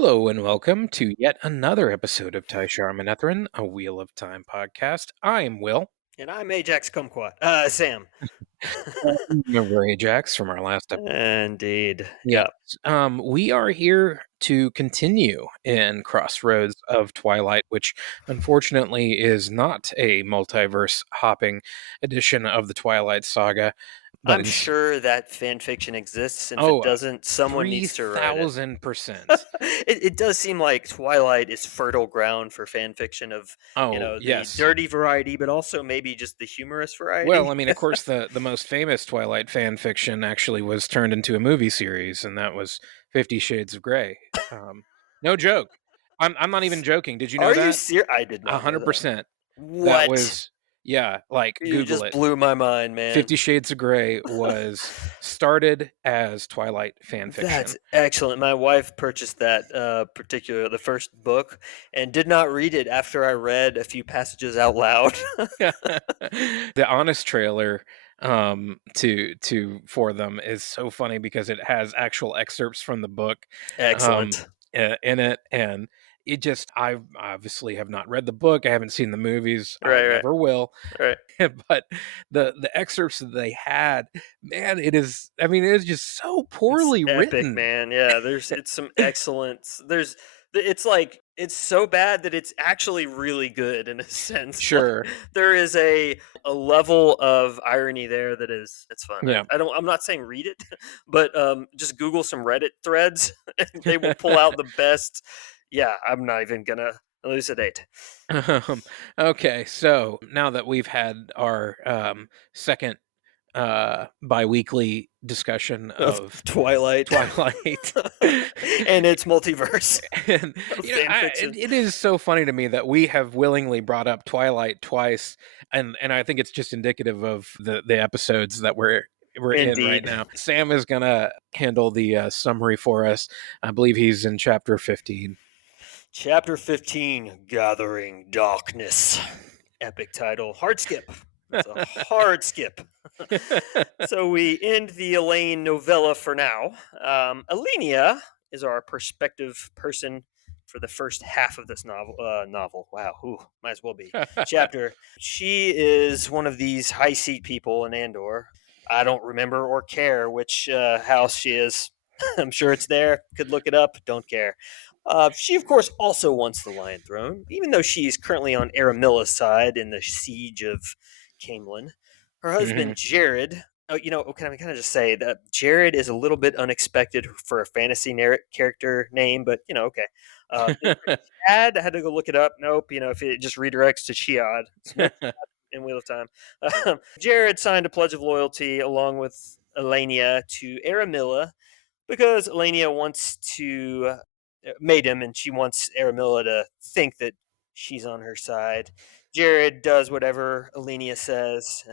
Hello and welcome to yet another episode of Tai'Shar, a Wheel of Time podcast. I'm Will. And I'm Ajax Kumquat. Sam. Remember Ajax from our last episode. Indeed. Yes. Yep. We are here to continue in Crossroads of Twilight, which unfortunately is not a multiverse hopping edition of the Twilight saga, but I'm sure that fan fiction exists, and if it oh, doesn't, someone needs to write it. 3000%. It does seem like Twilight is fertile ground for fan fiction of, Oh, the yes. dirty variety, but also maybe just the humorous Well, variety. I mean, of course, the most famous Twilight fan fiction actually was turned into a movie series, and that was 50 Shades of Grey. No joke. I'm not even joking. Did you know Are you that? serious? I did not know that. 100%. That What? was yeah, like, You Google just it. blew my mind, man. 50 Shades of Grey was started as Twilight fan That's fiction. excellent. My wife purchased that the first book, and did not read it after I read a few passages out loud. The honest trailer to for them is so funny because it has actual excerpts from the book um Excellent. in it, and it just I obviously have not read the book. I haven't seen the movies. I Right, right, never will. right. But the excerpts that they had, man, it is, I mean, it's just so It's poorly epic, written. man. Yeah, it's some excellence. It's like it's so bad that it's actually really good in a sense. Like Sure. there is a level of irony there that is it's fun. Yeah. I'm not saying read it, but just Google some Reddit threads and they will pull out the best. Yeah, I'm not even gonna elucidate. Um, okay, so now that we've had our second bi-weekly discussion Of of Twilight Twilight. and its multiverse And of you know, fan fiction. it is so funny to me that we have willingly brought up Twilight twice, and I think it's just indicative of the episodes that we're in right Indeed. now. Sam is gonna handle the summary for us. I believe he's in chapter 15. Chapter 15, Gathering Darkness. Epic title. Hard skip. It's a hard skip. So we end the Elaine novella for now. Alenia is our perspective person for the first half of this novel. Wow, ooh, might as well be. Chapter. She is one of these high seat people in Andor. I don't remember or care which house she is. I'm sure it's there. Could look it up. Don't care. She, of course, also wants the Lion Throne, even though she's currently on Aramilla's side in the siege of Camelin. Her Mhm. husband, Jared, can I kind of just say that Jared is a little bit unexpected for a fantasy character name, but, okay. Chad, I had to go look it up. Nope, if it just redirects to Chiad. It's no in Wheel of Time. Jared signed a pledge of loyalty along with Elenia to Aramilla because Elenia wants to made him, and she wants Aramilla to think that she's on her side. Jared does whatever Elenia says. She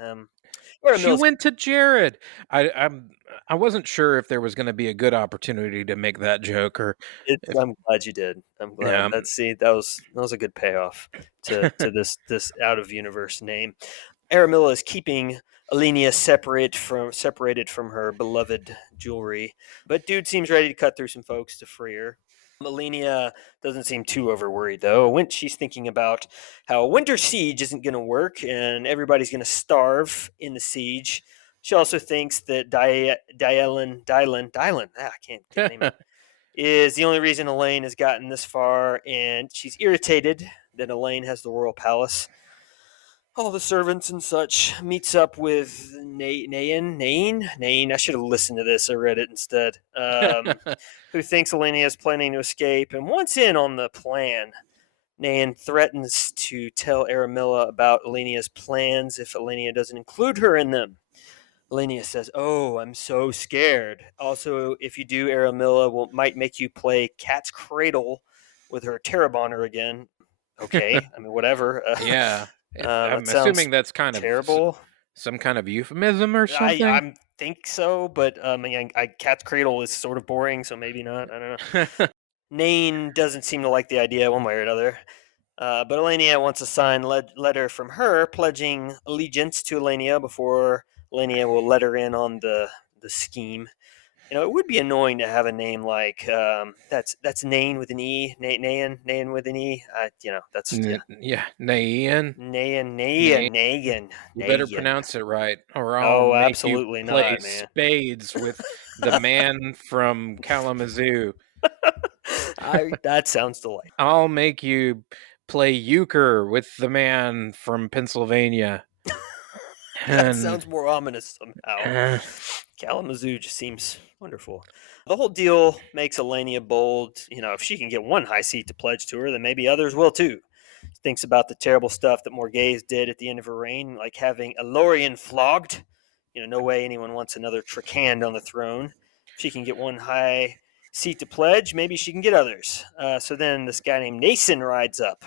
Aramilla's went to Jared. I wasn't sure if there was going to be a good opportunity to make that joke or if I'm glad you did. I'm glad. yeah. That was a good payoff to this out of universe name. Aramilla is keeping Alenia separated from her beloved jewelry, but dude seems ready to cut through some folks to free her. Alenia doesn't seem too overworried though. She's thinking about how a winter siege isn't going to work and everybody's going to starve in the siege. She also thinks that Dylan, I can't name it, is the only reason Elaine has gotten this far, and she's irritated that Elaine has the royal palace. All the servants and such meets up with Nain. I should have listened to this. I read it instead. Who thinks Elenia is planning to escape and wants in on the plan. Nain threatens to tell Aramilla about Elenia's plans if Elenia doesn't include her in them. Elenia says, "Oh, I'm so scared. Also, if you do, Aramilla might make you play cat's cradle with her Terrabonner again." Okay, I mean, whatever. Yeah. That I'm sounds assuming that's kind of terrible. some kind of euphemism or I something. I think so, but cat's cradle is sort of boring, so maybe not. I don't know. Nain doesn't seem to like the idea one way or another. But Elenia wants a signed letter from her pledging allegiance to Elenia before Elenia will let her in on the scheme. It would be annoying to have a name like that's Nain with an E, Nain with an E. That's yeah, Yeah, Nayan. Nagan. You better pronounce it right, or I'll No, make you absolutely play not, man. spades with the man from Kalamazoo. I That sounds delightful. I'll make you play euchre with the man from Pennsylvania. That And sounds more ominous somehow. uh, Kalamazoo just seems wonderful. The whole deal makes Elenia bold. If she can get one high seat to pledge to her, then maybe others will too. She thinks about the terrible stuff that Morghese did at the end of her reign, like having Elorian flogged. No way anyone wants another Trakand on the throne. If she can get one high seat to pledge, maybe she can get others. So then this guy named Nason rides up.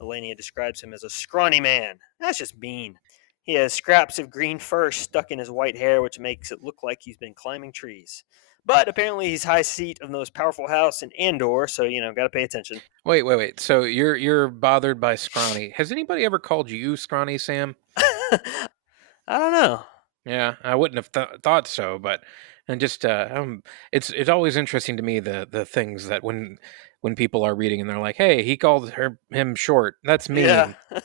Elenia describes him as a scrawny man. That's just mean. He has scraps of green fur stuck in his white hair, which makes it look like he's been climbing trees. But apparently, he's high seat of the most powerful house in Andor, so got to pay attention. wait. So you're bothered by scrawny. Has anybody ever called you scrawny, Sam? I don't know. Yeah, I wouldn't have thought so, but and just it's always interesting to me the things that when people are reading and they're like, "Hey, he called him short." That's Yeah. mean,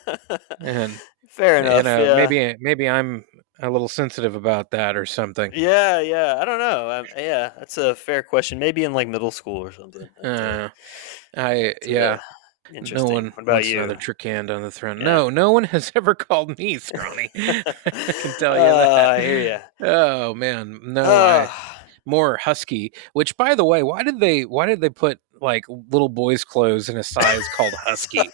and Fair enough. Yeah. maybe I'm a little sensitive about that or something. Yeah. Yeah. I don't know. Yeah, that's a fair question. Maybe in like middle school or something. Uh, I It's yeah. No interesting. one What about wants you? another Tricand on the throne. Yeah. No one has ever called me scrawny. I can tell you that. I hear you. Oh man, no, I more husky. Which, by the way, why did they put like little boys' clothes in a size called husky?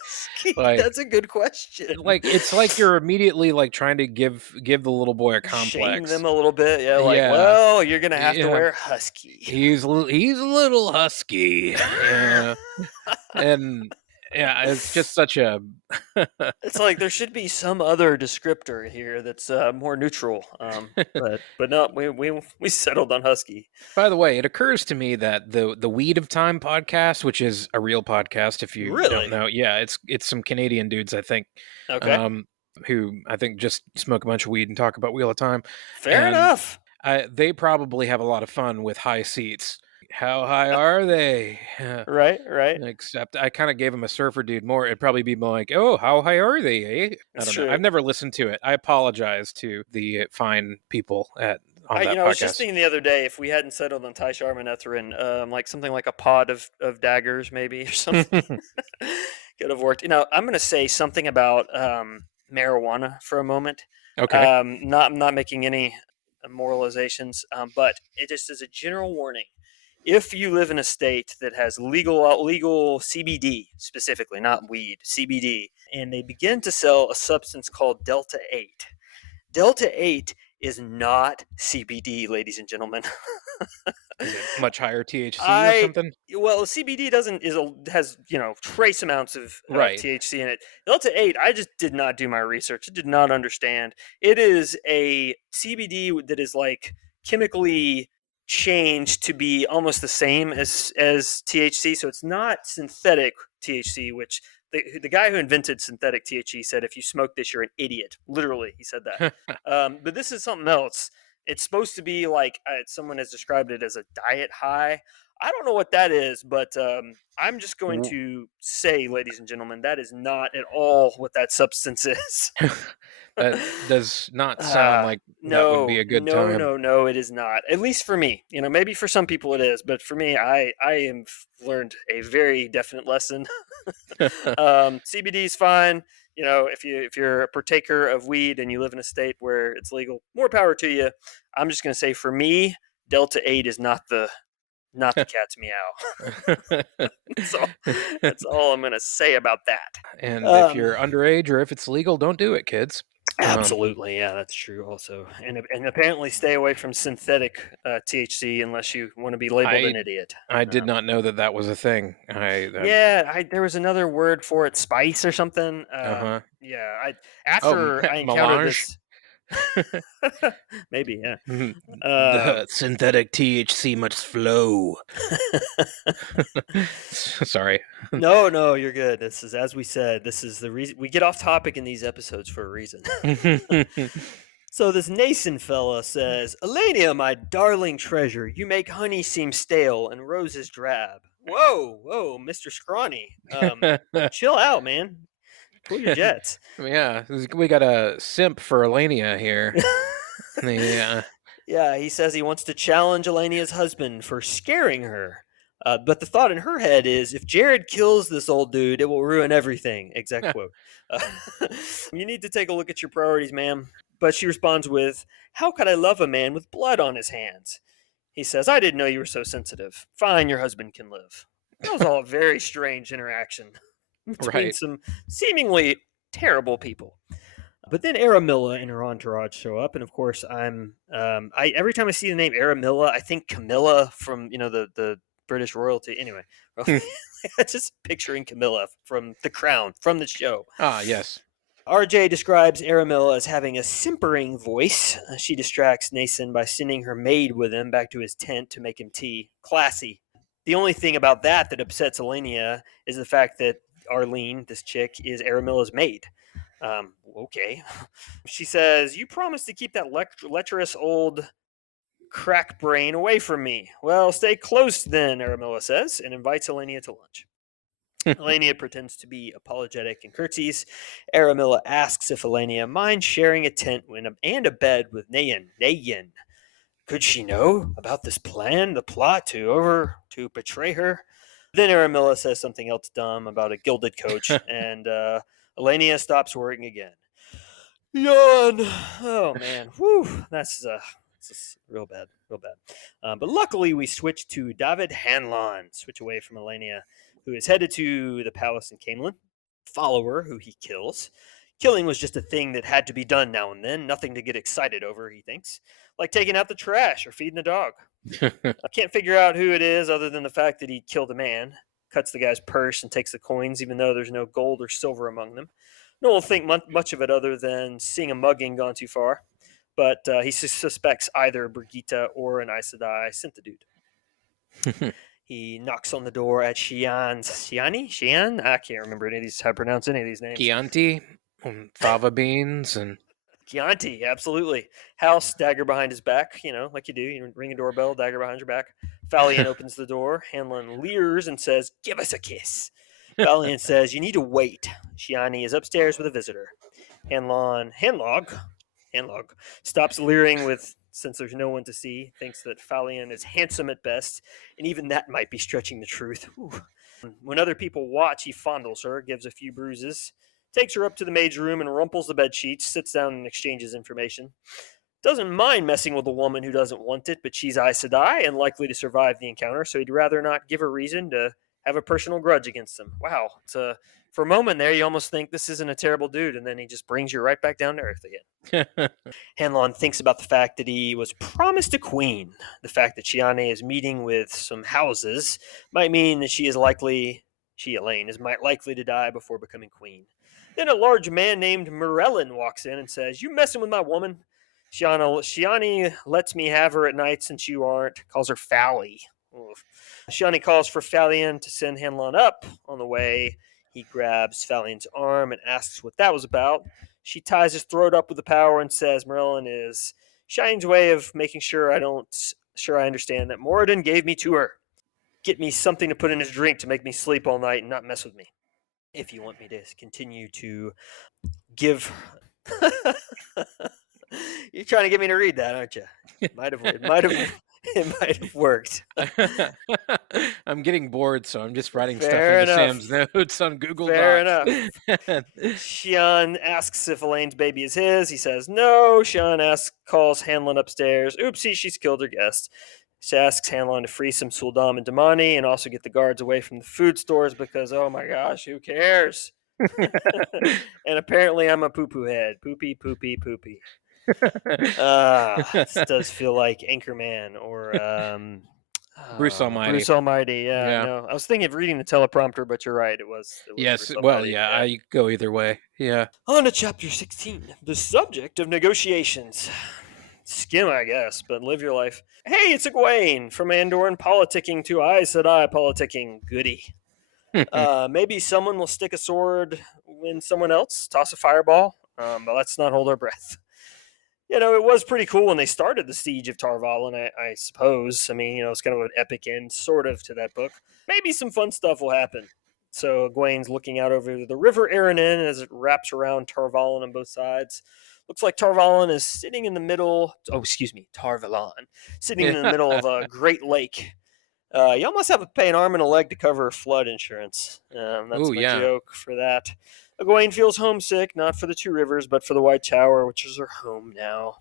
Like, That's a good question. it's like you're immediately like trying to give the little boy a Shame them complex. a little bit. Yeah, like, Yeah, well, you're gonna have to yeah. wear husky. He's a little husky. Yeah, and yeah, it's just such a. It's like there should be some other descriptor here that's more neutral. But no, we settled on husky. By the way, it occurs to me that the Weed of Time podcast, which is a real podcast, if you don't Really? know, yeah, it's some Canadian dudes, I think, Okay. um, who I think just smoke a bunch of weed and talk about Wheel of Time, Fair and enough. they probably have a lot of fun with high seats. How high are they? Right. Right. Except I kind of gave him a surfer dude more. It'd probably be more like, "Oh, how high are they?" Eh? I It's don't know. true. I've never listened to it. I apologize to the fine people at on that I was just podcast. thinking the other day if we hadn't settled on Tai'Shar and like something like a pod of daggers maybe or something could have worked. I'm going to say something about marijuana for a moment. Okay. Not making any moralizations, but it just as a general warning. If you live in a state that has legal CBD specifically, not weed, CBD, and they begin to sell a substance called Delta 8. Delta 8 is not CBD, ladies and gentlemen. Is it much higher THC or I something? Well, CBD doesn't is a, has trace amounts of Right. THC in it. Delta 8, I just did not do my research. I did not understand. It is a CBD that is like chemically changed to be almost the same as THC, so it's not synthetic THC, which the guy who invented synthetic THC said if you smoke this, you're an idiot. Literally, he said that. But this is something else. It's supposed to be like someone has described it as a diet high. I don't know what that is, but I'm just going W- to say, ladies and gentlemen, that is not at all what that substance is. that does not sound like that would be No, a good no, time. no, no, it is not. At least for me. Maybe for some people it is, but for me, I am learned a very definite lesson. CBD is fine. If you're a partaker of weed and you live in a state where it's legal, more power to you. I'm just going to say, for me, Delta 8 is not the cat's meow. that's all. That's all I'm going to say about that. And if you're underage or if it's legal, don't do it, kids. Absolutely, yeah, that's true. Also, and apparently, stay away from synthetic THC unless you want to be labeled I an idiot. I did not know that that was a thing. Yeah, there was another word for it, spice or something. Uh-huh. Yeah, Oh, after I encountered melange. this, maybe, yeah. The synthetic THC must flow. Sorry. No, you're good. This is, as we said, this is the reason we get off topic in these episodes for a reason. So this Nason fella says, Elenia, my darling treasure, you make honey seem stale and roses drab. Whoa, Mr. Scrawny. Chill out, man. Cool your jets. Yeah, we got a simp for Elenia here. Yeah. Yeah, he says he wants to challenge Elenia's husband for scaring her. But the thought in her head is, if Jared kills this old dude, it will ruin everything. Exact quote. Uh, you need to take a look at your priorities, ma'am. But she responds with, how could I love a man with blood on his hands? He says, I didn't know you were so sensitive. Fine, your husband can live. That was all a very strange interaction between Right. some seemingly terrible people. But then Aramilla and her entourage show up, and of course, I every time I see the name Aramilla, I think Camilla from the British royalty. Anyway, just picturing Camilla from The Crown from the show. Ah, yes. RJ describes Aramilla as having a simpering voice. She distracts Nason by sending her maid with him back to his tent to make him tea. Classy. The only thing about that upsets Elenia is the fact that Arlene, this chick, is Aramilla's maid. Okay. She says, you promised to keep that lecherous old crack brain away from me. Well, stay close then, Aramilla says, and invites Elenia to lunch. Elenia pretends to be apologetic and curtsies. Aramilla asks if Elenia minds sharing a tent and a bed with Nayan. Could she know about this plan, the plot to betray her? Then Aramilla says something else dumb about a gilded coach, and Elenia stops worrying again. Yawn. Oh man, whew. That's real bad. But luckily, we switch to David Hanlon. Switch away from Elenia, who is headed to the palace in Camelin. Follower who he kills. Killing was just a thing that had to be done now and then. Nothing to get excited over, he thinks. Like taking out the trash or feeding a dog. I can't figure out who it is other than the fact that he killed a man, cuts the guy's purse and takes the coins, even though there's no gold or silver among them. No one will think much of it other than seeing a mugging gone too far. But he suspects either Brigitte or an Aes Sedai sent the dude. He knocks on the door at Shian? I can't remember how to pronounce any of these names. Chianti, fava beans, and Chianti, absolutely. House, dagger behind his back, like you do. You ring a doorbell, dagger behind your back. Falion opens the door. Hanlon leers and says, give us a kiss. Falion says, you need to wait. Shiani is upstairs with a visitor. Handlog stops leering since there's no one to see, thinks that Falion is handsome at best, and even that might be stretching the truth. Whew. When other people watch, he fondles her, gives a few bruises, takes her up to the maid's room and rumples the bed sheets, sits down and exchanges information. Doesn't mind messing with a woman who doesn't want it, but she's Aes Sedai and likely to survive the encounter, so he'd rather not give her reason to have a personal grudge against him. Wow. For a moment there, you almost think this isn't a terrible dude, and then he just brings you right back down to earth again. Hanlon thinks about the fact that he was promised a queen. The fact that Shiane is meeting with some houses might mean that Elaine, is likely to die before becoming queen. Then a large man named Morellin walks in and says, you messing with my woman? Shiani lets me have her at night since you aren't. Calls her Fally. Shiani calls for Falion to send Hanlon up. On the way, he grabs Falion's arm and asks what that was about. She ties his throat up with the power and says Morellin is Shine's way of making sure I understand that Moradin gave me to her. Get me something to put in his drink to make me sleep all night and not mess with me. If you want me to continue to give... You're trying to get me to read that, aren't you? It might have worked. I'm getting bored, so I'm just writing Fair stuff into enough. Sam's notes on Google Fair Docs. enough. Shion asks if Elaine's baby is his. He says no. Shion calls Hanlon upstairs. Oopsie, she's killed her guest. She asks Hanlon to free some Suldam and Damani and also get the guards away from the food stores because, oh my gosh, who cares? And apparently I'm a poo-poo head. Poopy. This does feel like Anchorman or Bruce Almighty. Bruce Almighty, yeah. No, I was thinking of reading the teleprompter, but you're right. It was yes. Bruce Well, Almighty, yeah, I go either way. Yeah. On to chapter 16, the subject of negotiations. Skim, I guess, but live your life. Hey, it's Egwene from Andoran politicking to Aes Sedai politicking. Goody. Maybe someone will stick a sword when someone else toss a fireball, but let's not hold our breath. It was pretty cool when they started the siege of Tarvalin, I suppose. I mean, it's kind of an epic end, sort of, to that book. Maybe some fun stuff will happen. So Egwene's looking out over the river Aranin as it wraps around Tarvalin on both sides. Looks like Tarvalin is sitting in the middle. Oh, excuse me, Tarvalon, sitting in the middle of a great lake. You almost have to pay an arm and a leg to cover flood insurance. Oh That's my yeah. joke for that. Egwene feels homesick, not for the Two Rivers, but for the White Tower, which is her home now.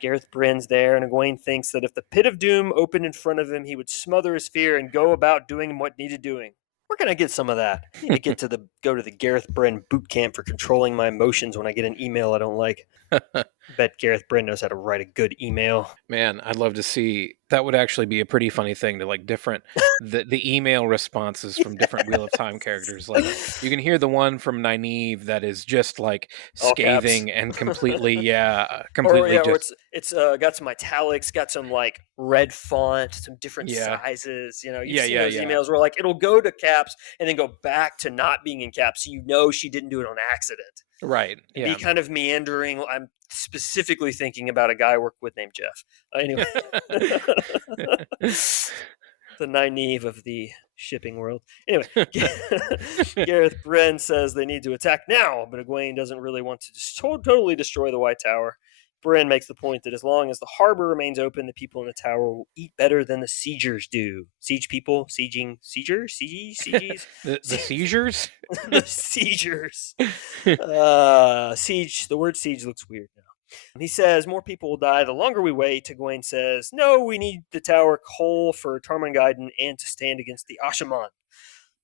Gareth Bryn's there, and Egwene thinks that if the pit of doom opened in front of him, he would smother his fear and go about doing what needed doing. Where can I get some of that? I need to go to the Gareth Bryn boot camp for controlling my emotions when I get an email I don't like. Bet Gareth Bryn knows how to write a good email. Man, I'd love to see that. Would actually be a pretty funny thing to like different the email responses from different Wheel of Time characters. Like you can hear the one from Nynaeve that is just like All caps. scathing and completely, yeah, Or completely yeah, or just it's got some italics, got some like red font, some different yeah, sizes. You've yeah, seen yeah, those yeah. emails where like it'll go to caps and then go back to not being in caps, so she didn't do it on accident. Right, And be yeah. kind of meandering. I'm specifically thinking about a guy I work with named Jeff. Anyway, the Nynaeve of the shipping world. Anyway, Gareth Bryn says they need to attack now, but Egwene doesn't really want to just totally destroy the White Tower. Bryn makes the point that as long as the harbor remains open, the people in the tower will eat better than the siegers do. Siege people, sieging, siegers, sieges, The seizures? the siegers. Siege. The word siege looks weird now. He says more people will die the longer we wait. Egwene says, no, we need the tower whole for Tarmangaiden and to stand against the Ashaman.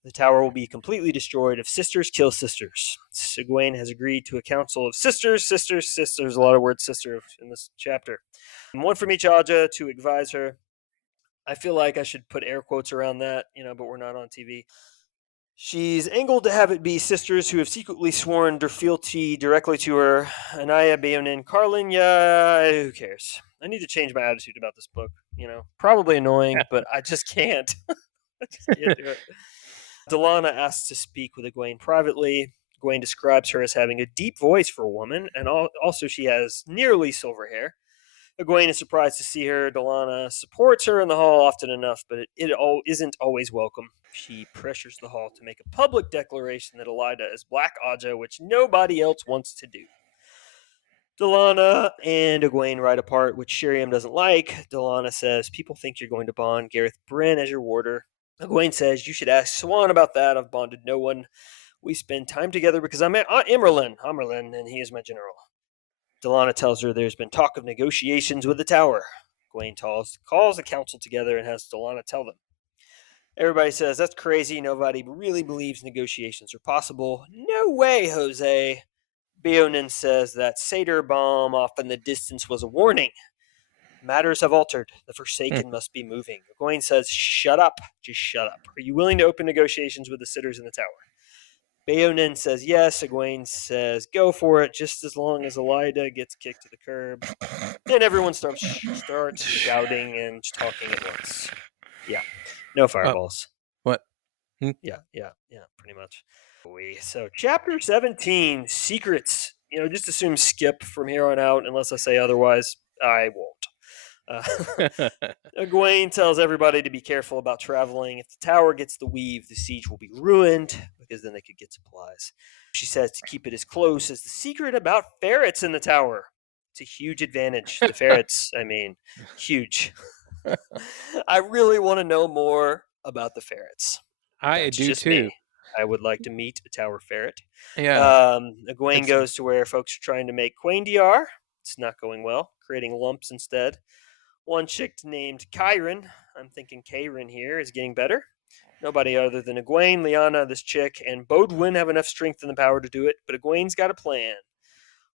The tower will be completely destroyed if sisters kill sisters. Egwene has agreed to a council of sisters, sisters, sisters. A lot of words sister in this chapter. One from each Aja to advise her. I feel like I should put air quotes around that, but we're not on TV. She's angled to have it be sisters who have secretly sworn their fealty directly to her. Anaya, Bayonin, Carlin, yeah, who cares? I need to change my attitude about this book. Probably annoying, but I just can't. I just can't do it. Delana asks to speak with Egwene privately. Egwene describes her as having a deep voice for a woman, and also she has nearly silver hair. Egwene is surprised to see her. Delana supports her in the hall often enough, but it isn't always welcome. She pressures the hall to make a public declaration that Elida is Black Aja, which nobody else wants to do. Delana and Egwene ride apart, which Sheriam doesn't like. Delana says, people think you're going to bond Gareth Bryn as your warder. Egwene says, you should ask Swan about that. I've bonded no one. We spend time together because I'm Amerlin, and he is my general. Delana tells her there's been talk of negotiations with the tower. Egwene calls the council together and has Delana tell them. Everybody says, that's crazy. Nobody really believes negotiations are possible. No way, Jose. Beonin says that Satyr bomb off in the distance was a warning. Matters have altered. The Forsaken must be moving. Egwene says, shut up. Just shut up. Are you willing to open negotiations with the sitters in the tower? Beonin says yes. Egwene says go for it, just as long as Elida gets kicked to the curb. Then everyone starts shouting and talking at once. Yeah. No fireballs. What? Yeah, pretty much. So chapter 17, secrets. Just assume skip from here on out unless I say otherwise. I won't. Egwene tells everybody to be careful about traveling. If the tower gets the weave, the siege will be ruined, because then they could get supplies. She says to keep it as close as the secret about ferrets in the tower. It's a huge advantage. The ferrets, huge. I really want to know more about the ferrets. I That's do just too. me. I would like to meet a tower ferret. Yeah. Egwene goes to where folks are trying to make Quain DR. It's not going well, creating lumps instead. One chick named Kyron, I'm thinking Kayrin here, is getting better. Nobody other than Egwene, Lyanna, this chick, and Bodwin have enough strength and the power to do it, but Egwene's got a plan.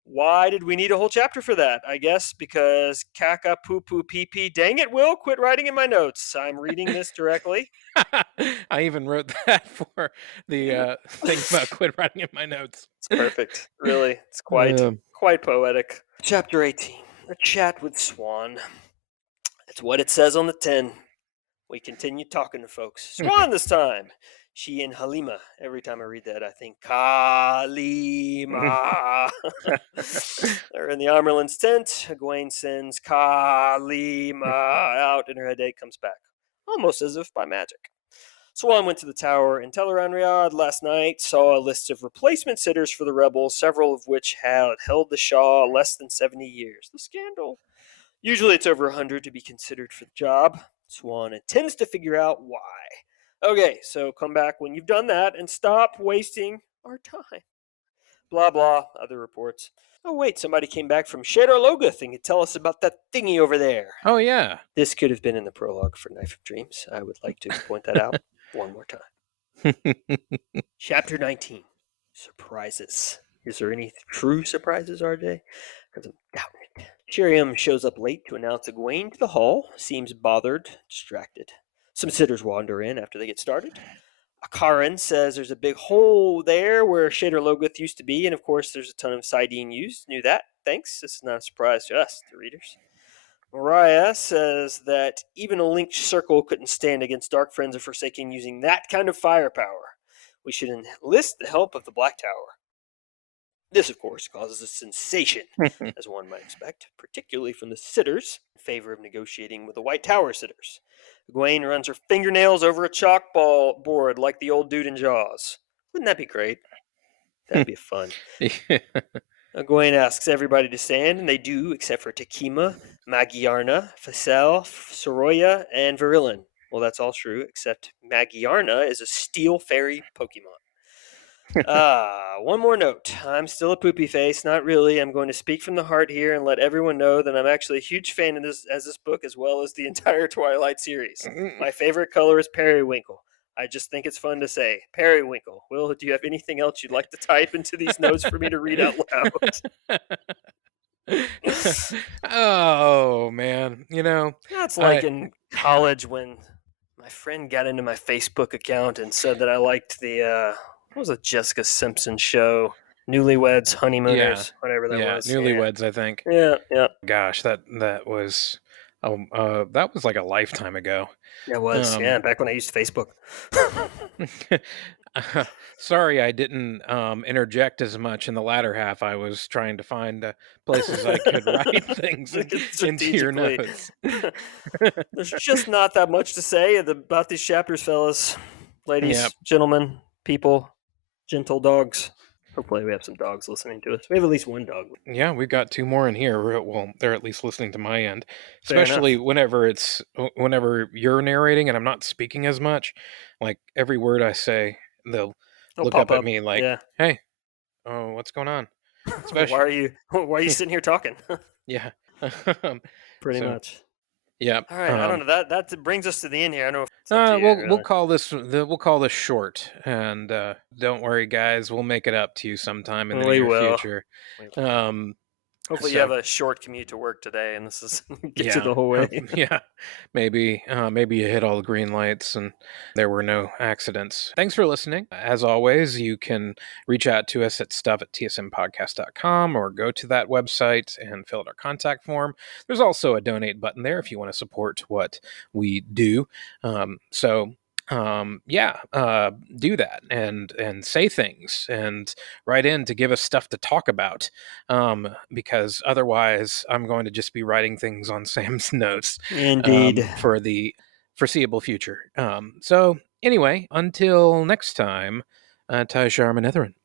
Why did we need a whole chapter for that? I guess because caca poo poo pee pee. Dang it, Will, quit writing in my notes. I'm reading this directly. I even wrote that for the thing about quit writing in my notes. It's perfect. Really, it's quite poetic. Chapter 18, a chat with Swan. It's what it says on the tin. We continue talking to folks. Swan this time. She and Halima. Every time I read that, I think Kalima. They're in the Amerlin's tent. Egwene sends Kalima out, and her headache comes back, almost as if by magic. Swan went to the tower in Tel'aran'rhiod last night, saw a list of replacement sitters for the rebels, several of which had held the Shah less than 70 years. The scandal. Usually it's over 100 to be considered for the job. Swan intends to figure out why. Okay, so come back when you've done that and stop wasting our time. Blah, blah, other reports. Oh, wait, somebody came back from Shadar Logoth and could tell us about that thingy over there. Oh, yeah. This could have been in the prologue for Knife of Dreams. I would like to point that out one more time. Chapter 19. Surprises. Is there any true surprises, RJ? Because I'm doubting it. Sheriam shows up late to announce Egwene to the hall. Seems bothered, distracted. Some sitters wander in after they get started. Akaran says there's a big hole there where Shadar Logoth used to be, and of course there's a ton of Sidene used. Knew that. Thanks. This is not a surprise to us, the readers. Mariah says that even a linked circle couldn't stand against Dark Friends of Forsaken using that kind of firepower. We should enlist the help of the Black Tower. This, of course, causes a sensation, as one might expect, particularly from the sitters in favor of negotiating with the White Tower sitters. Egwene runs her fingernails over a chalkball board like the old dude in Jaws. Wouldn't that be great? That'd be fun. Egwene asks everybody to stand, and they do, except for Takima, Magyarna, Facel, Soroya, and Virilyn. Well, that's all true, except Magyarna is a steel fairy Pokemon. One more note. I'm still a poopy face. Not really. I'm going to speak from the heart here and let everyone know that I'm actually a huge fan of this book as well as the entire Twilight series. My favorite color is periwinkle. I just think it's fun to say. Periwinkle. Will, do you have anything else you'd like to type into these notes for me to read out loud? Oh, man. That's like in college when my friend got into my Facebook account and said that I liked the... what was it, Jessica Simpson show? Newlyweds, Honeymooners, whatever that was. Newlyweds, I think. Yeah. Gosh, that was like a lifetime ago. It was, back when I used Facebook. Sorry, I didn't interject as much in the latter half. I was trying to find places I could write things into your notes. There's just not that much to say about these chapters, fellas, ladies, gentlemen, people. Gentle dogs. Hopefully we have some dogs listening to us. We have at least one dog. Yeah, we've got two more in here. Well, they're at least listening to my end. Especially whenever you're narrating and I'm not speaking as much. Like every word I say, they'll look up at me like, hey, oh, what's going on? Especially, why are you sitting here talking? Yeah. Pretty much. Yeah. All right. I don't know. That brings us to the end here. I know. We'll call this short, and don't worry, guys. We'll make it up to you sometime in the near future. Hopefully, you have a short commute to work today, and this is gets you the whole way. Yeah, maybe you hit all the green lights, and there were no accidents. Thanks for listening. As always, you can reach out to us at stuff@tsmpodcast.com or go to that website and fill out our contact form. There's also a donate button there if you want to support what we do. Do that and say things and write in to give us stuff to talk about, because otherwise I'm going to just be writing things on Sam's notes. Indeed. For the foreseeable future. So anyway, until next time, Tai'Shar Manetheren.